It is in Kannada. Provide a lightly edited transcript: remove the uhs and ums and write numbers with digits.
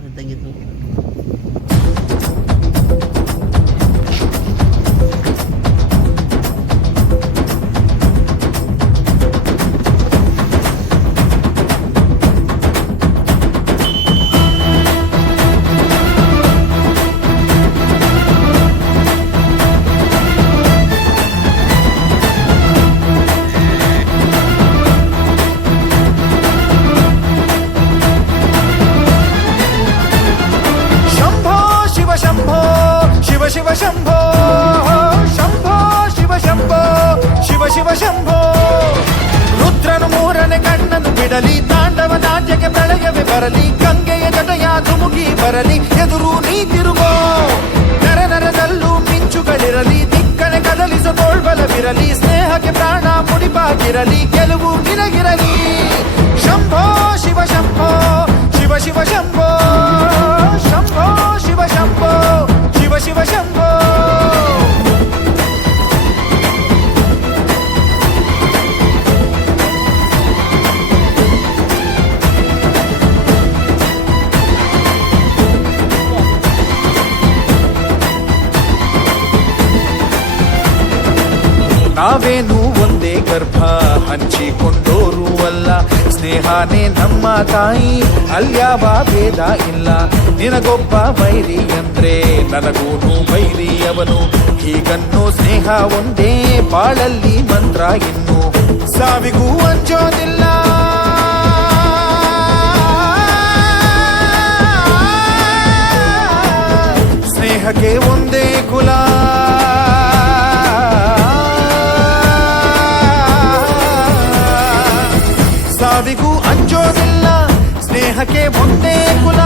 ಯಾರಿದ್ದಂಗಿದ್ರು ಶಿವ ಶಂಭೋ ಶಂಭೋ ಶಿವ ಶಂಭೋ ಶಿವ ಶಿವ ಶಂಭೋ ರುದ್ರನು ಮೂರನೇ ಕಣ್ಣನ್ನು ಬಿಡಲಿ ತಾಂಡವ ನಾಟ್ಯಕ್ಕೆ ಪ್ರಳಯವೇ ಬರಲಿ ಗಂಗೆಯ ಜಟೆಯ ಧುಮುಕಿ ಬರಲಿ ಎದುರು ನೀ ತಿರುಗೋ ನರ ನರದಲ್ಲೂ ಮಿಂಚುಗಳಿರಲಿ ದಿಕ್ಕನೆ ಕದಲಿಸ ತೋಳ್ಬಲವಿರಲಿ ಸ್ನೇಹಕ್ಕೆ ಪ್ರಾಣ ಮುಡಿಪಾಗಿರಲಿ ಗೆಲುವು ನಿನಗಿರಲಿ ಶಂಭೋ ಶಿವ ಶಂಭೋ ಶಿವ ಶಿವ ಶಂಭೋ ಶಂಭೋ ಶಿವ ಶಂಭೋ ಶಿವ ಶಿವ ಶಂಭೋ ನಾವೇನು ಒಂದೇ ಗರ್ಭ ಹಂಚಿಕೊಂಡೋರು ಅಲ್ಲ ಸ್ನೇಹನೇ ನಮ್ಮ ತಾಯಿ ಅಲ್ಯಾವ ಭೇದ ಇಲ್ಲ ನಿನಗೊಬ್ಬ ವೈರಿ ಅಂದ್ರೆ ನನಗೂನು ವೈರಿ ಅವನು ಹೀಗನ್ನೋ ಸ್ನೇಹ ಒಂದೇ ಬಾಳಲ್ಲಿ ಮಂತ್ರ ಇನ್ನು ಸಾವಿಗೂ ಅಂಜೋದಿಲ್ಲ ಸ್ನೇಹಕ್ಕೆ ಒಂದೇ ಕುಲ ಸಾವಿಗೂ ಅಂಜೋದಿಲ್ಲ ಸ್ನೇಹಕ್ಕೆ ಒಂದೇ ಕುಲ